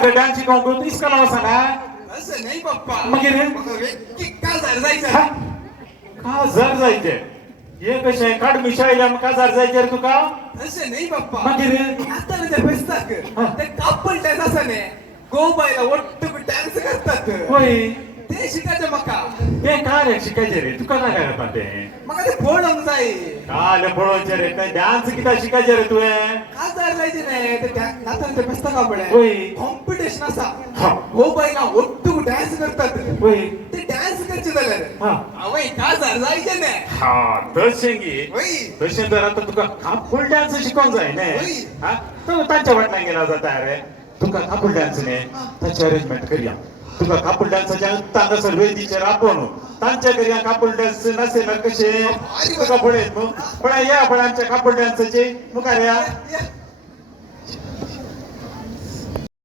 तुका dance शिकवून तू इसका लावा सांगा असं नाही पप्पा मग हे रे? मग व्यक्ती का जर जायचं हा? का जर जायचे हे कसे काढ मिशाईला मग का जर जायचे रे तुका असं नाही पप्पा मग हे रे? आता ते बसतात हा. ते कापड डान्स असं नाही गोबाईला ओट्ट डान्स करतात होय ते शिकायचं मका हे काय रे शिकायचे रे तुका काय काय पाहते मग ते फोडून जाई काल पळवायचे रे काय डान्स किती शिकायचे रे तुए का जर जायचे नाही ते नाताला ते बसता कापड होय. कॉम्पिटिशन असा हा. गोबाईला ओट्ट डान्स करतात होय ते डान्स करचे झालं हा अवय का जर जायचे नाही हा तशेंगी होय तसे जर आता तुका कापूल डान्स शिकवून जाय ने होय. हा तो त्यांच्या वाटला गेला जाता रे तुका कापूल डान्स ने त्याची अरेंजमेंट करूया तुका कापूल डान्सच्या तांगा सर्वेदीचे राबवणू तांच्या घरी कापूल डान्स नसेल कसे तुका पळेत मग पण या पण आमच्या कापूल डान्सचे मुखार या या.